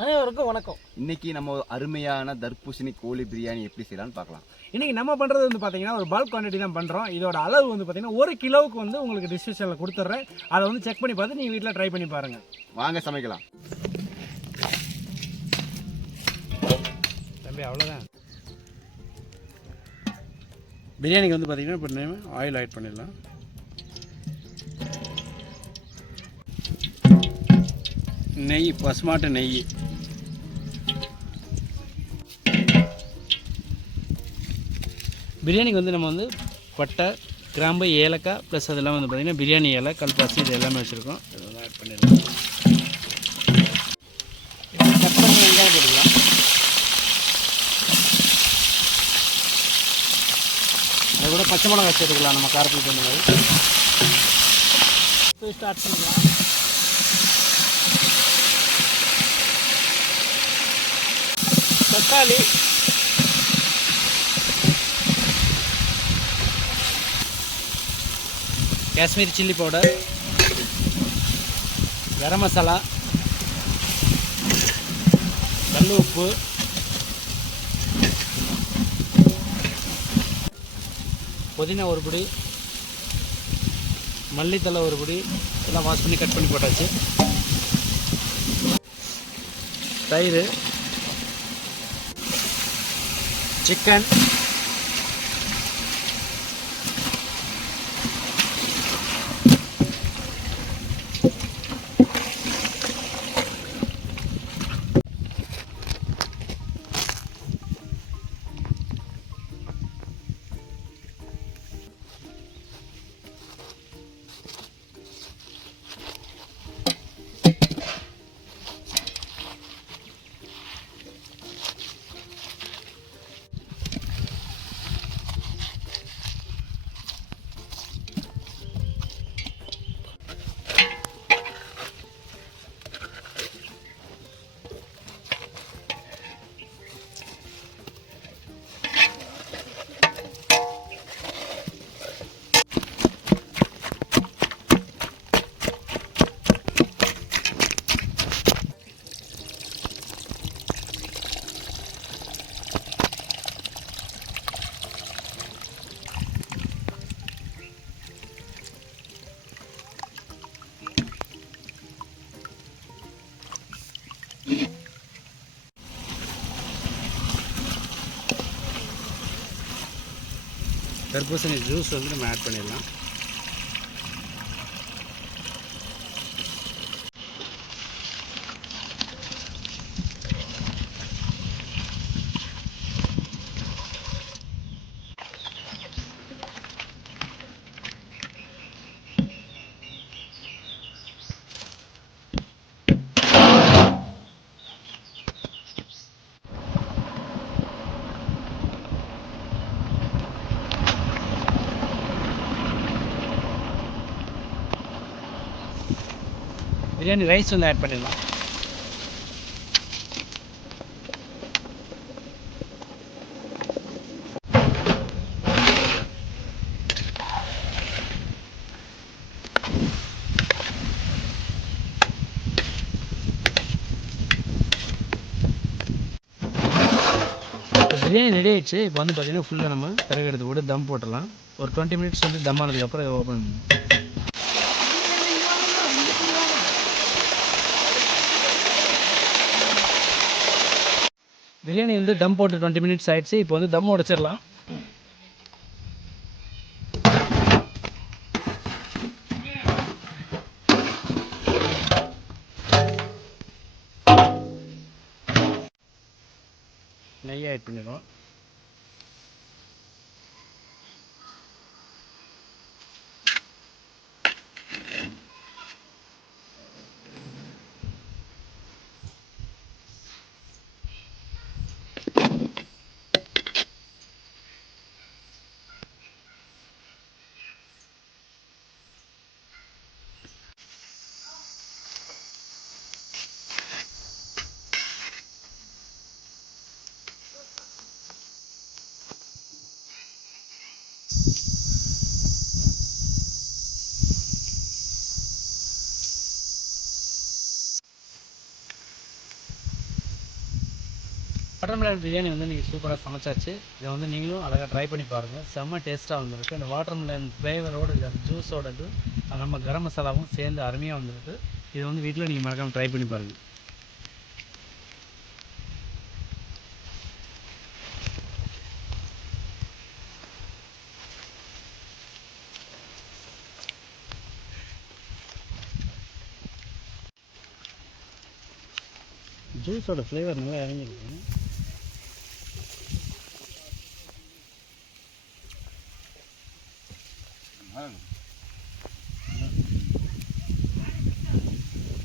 அனைவருக்கும் வணக்கம். இன்னைக்கு நம்ம அருமையான தர்பூசணி கோழி பிரியாணி எப்படி செய்யலாம்னு பார்க்கலாம். இன்னைக்கு நம்ம பண்ணுறது வந்து பார்த்தீங்கன்னா ஒரு பல்க் குவான்டிட்டி தான் பண்ணுறோம். இதோட அளவு வந்து பார்த்தீங்கன்னா 1 கிலோவுக்கு வந்து உங்களுக்கு டிஸ்கிரிப்ஷனில் கொடுத்துட்றேன். அதை வந்து செக் பண்ணி பார்த்து நீங்கள் வீட்டில் ட்ரை பண்ணி பாருங்கள். வாங்க சமைக்கலாம். தம்பி அவ்வளோதான். பிரியாணிக்கு வந்து பார்த்தீங்கன்னா இப்போ ஆயில் ஆட் பண்ணிடலாம். நெய், பசுமாட்டு நெய், பிரியாணிக்கு வந்து நம்ம வந்து பட்டை, கிராம்பு, ஏலக்காய் ப்ளஸ் அதெல்லாம் வந்து பார்த்திங்கன்னா பிரியாணி இலை, கல்பாசி இது எல்லாமே வச்சுருக்கோம். இதெல்லாம் ஆட் பண்ணிடலாம். கட் பண்ணி வெங்காயம் போட்டுக்கலாம். அதை கூட பச்சை மிளகா வச்சுருக்கலாம் நம்ம காரத்துக்கு தகுந்த மாதிரி. ஸ்டார்ட் பண்ணிக்கலாம். தக்காளி, காஷ்மீரி சில்லி பவுடர், கரம் மசாலா, கல் உப்பு, புதினா ஒரு பிடி, மல்லித்தலை ஒரு பிடி, எல்லாம் வாஷ் பண்ணி கட் பண்ணி போட்டாச்சு. தயிர், சிக்கன், தர்பூசணி ஜூஸ் வந்து நம்ம ஆட் பண்ணிடலாம். பிரியாணி ரைஸ் வந்து ஆட் பண்ணிடலாம். பிரியாணி ரெடி ஆகிடுச்சு. இப்போ வந்து பார்த்தீங்கன்னா ஃபுல்லாக நம்ம பிறகு எடுத்து போட்டு தம் போட்டுடலாம். ஒரு 20 மினிட்ஸ் வந்து தம் ஆனதுக்கப்புறம் ஓப்பன் பண்ணணும். பிரியாணி வந்து தம் போட்டு 20 மினிட்ஸ் ஆகிடுச்சு. இப்போ வந்து தம் உடைச்சிடலாம். நெய் ஆட் பண்ணிடுவோம். பட்டர் மிளன் பிரியாணி வந்து நீங்கள் சூப்பராக சமைச்சாச்சு. இதை வந்து நீங்களும் அழகாக ட்ரை பண்ணி பாருங்கள். செம்ம டேஸ்ட்டாக வந்துருக்கு. இந்த வாட்டர் மிளன் ஃப்ளேவரோடு இல்லை ஜூஸோட இது நம்ம கரம் மசாலாவும் சேர்ந்து அருமையாக வந்துருக்கு. இது வந்து வீட்டில் நீங்கள் மறக்காமல் ட்ரை பண்ணி பாருங்கள். ஜூஸோட ஃப்ளேவர் நல்லா இறங்கிருக்கு.